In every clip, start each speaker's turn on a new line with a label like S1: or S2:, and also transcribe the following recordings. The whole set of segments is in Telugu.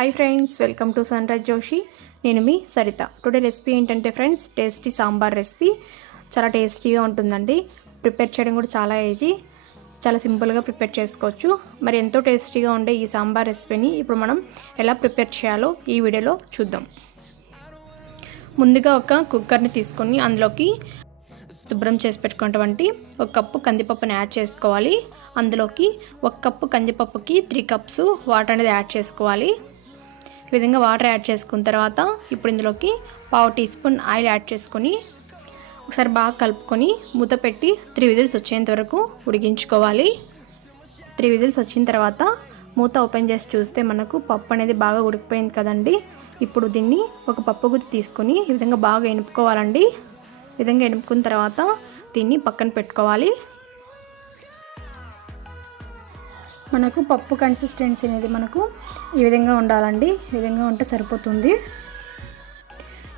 S1: Hi friends welcome to sunrise Joshi నేను మీ సరిత. టుడే రెసిపీ ఏంటంటే ఫ్రెండ్స్ టేస్టీ సాంబార్ రెసిపీ చాలా టేస్టీగా ఉంటుందండి. ప్రిపేర్ చేయడం కూడా చాలా ఈజీ చాలా సింపుల్గా ప్రిపేర్ చేసుకోవచ్చు. మరి ఎంతో టేస్టీగా ఉండే ఈ సాంబార్ రెసిపీని ఇప్పుడు మనం ఎలా ప్రిపేర్ చేయాలో ఈ వీడియోలో చూద్దాం. ముందుగా ఒక కుక్కర్ని తీసుకొని అందులోకి శుభ్రం చేసి పెట్టుకున్నటువంటి ఒక కప్పు కందిపప్పుని యాడ్ చేసుకోవాలి. అందులోకి ఒక కప్పు కందిపప్పుకి త్రీ కప్స్ వాటర్ అనేది యాడ్ చేసుకోవాలి. ఈ విధంగా వాటర్ యాడ్ చేసుకున్న తర్వాత ఇప్పుడు ఇందులోకి పావు టీ స్పూన్ ఆయిల్ యాడ్ చేసుకొని ఒకసారి బాగా కలుపుకొని మూత పెట్టి త్రీ విజిల్స్ వచ్చేంత వరకు ఉడికించుకోవాలి. త్రీ విజిల్స్ వచ్చిన తర్వాత మూత ఓపెన్ చేసి చూస్తే మనకు పప్పు అనేది బాగా ఉడికిపోయింది కదండి. ఇప్పుడు దీన్ని ఒక పప్పు గుత్తి తీసుకొని ఈ విధంగా బాగా ఎనుపుకోవాలండి. ఈ విధంగా ఎనుపుకున్న తర్వాత దీన్ని పక్కన పెట్టుకోవాలి. మనకు పప్పు కన్సిస్టెన్సీ అనేది మనకు ఈ విధంగా ఉండాలండి. ఈ విధంగా ఉంటే సరిపోతుంది.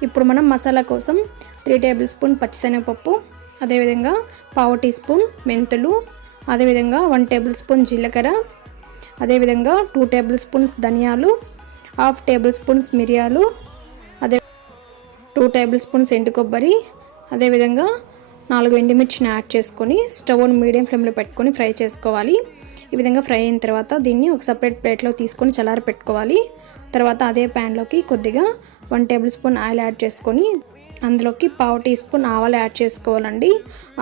S1: ఇప్పుడు మనం మసాలా కోసం త్రీ టేబుల్ స్పూన్ పచ్చిశనగపప్పు అదేవిధంగా పావు టీ స్పూన్ మెంతులు అదేవిధంగా వన్ టేబుల్ స్పూన్ జీలకర్ర అదేవిధంగా టూ టేబుల్ స్పూన్స్ ధనియాలు హాఫ్ టేబుల్ స్పూన్స్ మిరియాలు అదే టూ టేబుల్ స్పూన్స్ ఎండు కొబ్బరి అదేవిధంగా నాలుగు ఎండుమిర్చిని యాడ్ చేసుకొని స్టవ్ మీడియం ఫ్లేమ్లో పెట్టుకొని ఫ్రై చేసుకోవాలి. ఈ విధంగా ఫ్రై అయిన తర్వాత దీన్ని ఒక సపరేట్ ప్లేట్లో తీసుకొని చల్లారి పెట్టుకోవాలి. తర్వాత అదే ప్యాన్లోకి కొద్దిగా one table spoon oil add చేసుకొని అందులోకి పావు టీ స్పూన్ ఆవాలు యాడ్ చేసుకోవాలండి.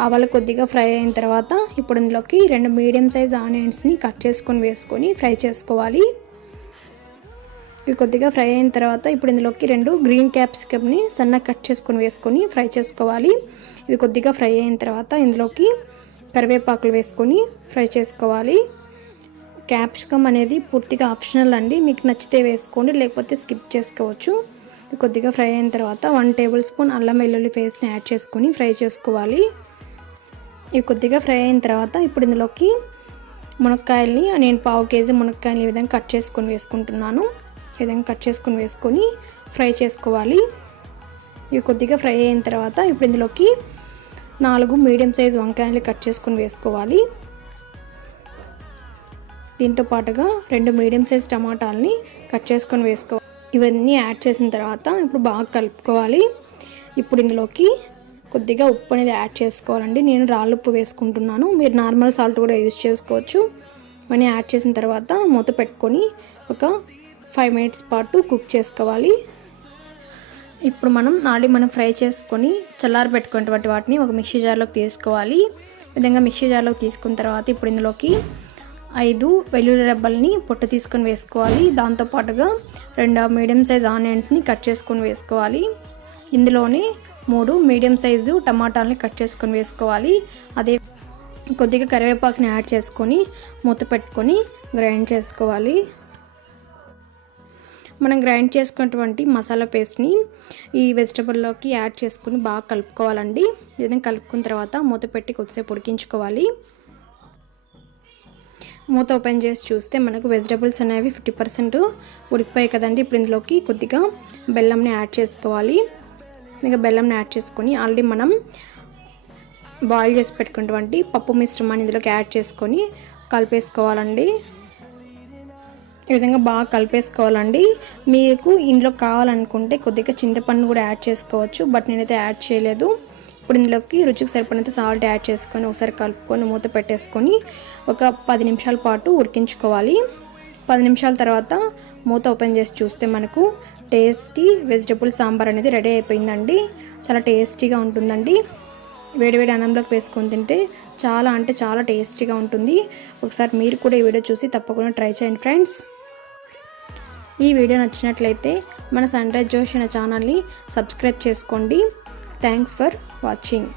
S1: ఆవాలు కొద్దిగా ఫ్రై అయిన తర్వాత ఇప్పుడు ఇందులోకి రెండు మీడియం సైజ్ ఆనియన్స్ని కట్ చేసుకొని వేసుకొని ఫ్రై చేసుకోవాలి. ఇవి కొద్దిగా ఫ్రై అయిన తర్వాత ఇప్పుడు ఇందులోకి రెండు గ్రీన్ క్యాప్సికమ్ని సన్నగా కట్ చేసుకొని వేసుకొని ఫ్రై చేసుకోవాలి. ఇవి కొద్దిగా ఫ్రై అయిన తర్వాత ఇందులోకి కరివేపాకులు వేసుకొని ఫ్రై చేసుకోవాలి. క్యాప్సికమ్ అనేది పూర్తిగా ఆప్షనల్ అండి. మీకు నచ్చితే వేసుకోండి లేకపోతే స్కిప్ చేసుకోవచ్చు. కొద్దిగా ఫ్రై అయిన తర్వాత వన్ టేబుల్ స్పూన్ అల్లం వెల్లుల్లి పేస్ట్ని యాడ్ చేసుకొని ఫ్రై చేసుకోవాలి. ఇవి కొద్దిగా ఫ్రై అయిన తర్వాత ఇప్పుడు ఇందులోకి మునక్కాయల్ని నేను పావు కేజీ మునక్కాయలు ఈ విధంగా కట్ చేసుకొని వేసుకుంటున్నాను. ఈ విధంగా కట్ చేసుకొని వేసుకొని ఫ్రై చేసుకోవాలి. ఇవి కొద్దిగా ఫ్రై అయిన తర్వాత ఇప్పుడు ఇందులోకి నాలుగు మీడియం సైజ్ వంకాయలు కట్ చేసుకొని వేసుకోవాలి. దీంతో పాటుగా రెండు మీడియం సైజ్ టమాటాలని కట్ చేసుకొని వేసుకోవాలి ఇవన్నీ యాడ్ చేసిన తర్వాత ఇప్పుడు బాగా కలుపుకోవాలి. ఇప్పుడు ఇందులోకి కొద్దిగా ఉప్పు అనేది యాడ్ చేసుకోవాలండి. నేను రాళ్ళు ఉప్పు వేసుకుంటున్నాను. మీరు నార్మల్ సాల్ట్ కూడా యూజ్ చేసుకోవచ్చు. ఇవన్నీ యాడ్ చేసిన తర్వాత మూత పెట్టుకొని ఒక ఫైవ్ మినిట్స్ పాటు కుక్ చేసుకోవాలి. ఇప్పుడు మనం ఆల్రెడీ మనం ఫ్రై చేసుకొని చల్లారి పెట్టుకున్నటువంటి వాటిని ఒక మిక్సీ జార్లోకి తీసుకోవాలి. విధంగా మిక్సీ జార్లోకి తీసుకున్న తర్వాత ఇప్పుడు ఇందులోకి ఐదు వెల్లుల్లి రెబ్బల్ని పొట్టు తీసుకొని వేసుకోవాలి. దాంతోపాటుగా రెండు మీడియం సైజ్ ఆనియన్స్ని కట్ చేసుకొని వేసుకోవాలి. ఇందులోనే మూడు మీడియం సైజు టమాటాలని కట్ చేసుకొని వేసుకోవాలి. అదే కొద్దిగా కరివేపాకుని యాడ్ చేసుకొని మూత పెట్టుకొని గ్రైండ్ చేసుకోవాలి. మనం గ్రైండ్ చేసుకున్నటువంటి మసాలా పేస్ట్ని ఈ వెజిటబుల్లోకి యాడ్ చేసుకుని బాగా కలుపుకోవాలండి. ఏదైనా కలుపుకున్న తర్వాత మూత పెట్టి కొద్దిసేపు ఉడికించుకోవాలి. మూత ఓపెన్ చేసి చూస్తే మనకు వెజిటబుల్స్ అనేవి ఫిఫ్టీ పర్సెంట్ ఉడికిపోయాయి కదండి. ఇప్పుడు ఇందులోకి కొద్దిగా బెల్లంని యాడ్ చేసుకోవాలి. ఇంకా బెల్లంని యాడ్ చేసుకొని ఆల్రెడీ మనం బాయిల్ చేసి పెట్టుకున్నటువంటి పప్పు మిశ్రమాన్ని ఇందులోకి యాడ్ చేసుకొని కలిపేసుకోవాలండి. ఈ విధంగా బాగా కలిపేసుకోవాలండి. మీకు ఇందులో కావాలనుకుంటే కొద్దిగా చింతపండు కూడా యాడ్ చేసుకోవచ్చు. బట్ నేనైతే యాడ్ చేయలేదు. ఇప్పుడు ఇందులోకి రుచికి సరిపడినంత సాల్ట్ యాడ్ చేసుకొని ఒకసారి కలుపుకొని మూత పెట్టేసుకొని ఒక పది నిమిషాల పాటు ఉడికించుకోవాలి. పది నిమిషాల తర్వాత మూత ఓపెన్ చేసి చూస్తే మనకు టేస్టీ వెజిటబుల్ సాంబార్ అనేది రెడీ అయిపోయిందండి. చాలా టేస్టీగా ఉంటుందండి. వేడివేడి అన్నంలోకి వేసుకొని తింటే చాలా అంటే చాలా టేస్టీగా ఉంటుంది. ఒకసారి మీరు కూడా ఈ వీడియో చూసి తప్పకుండా ట్రై చేయండి ఫ్రెండ్స్. ఈ వీడియో నచ్చినట్లయితే మన సన్ రైజ్ జోష్ అనే ఛానల్ని సబ్స్క్రైబ్ చేసుకోండి. Thanks for watching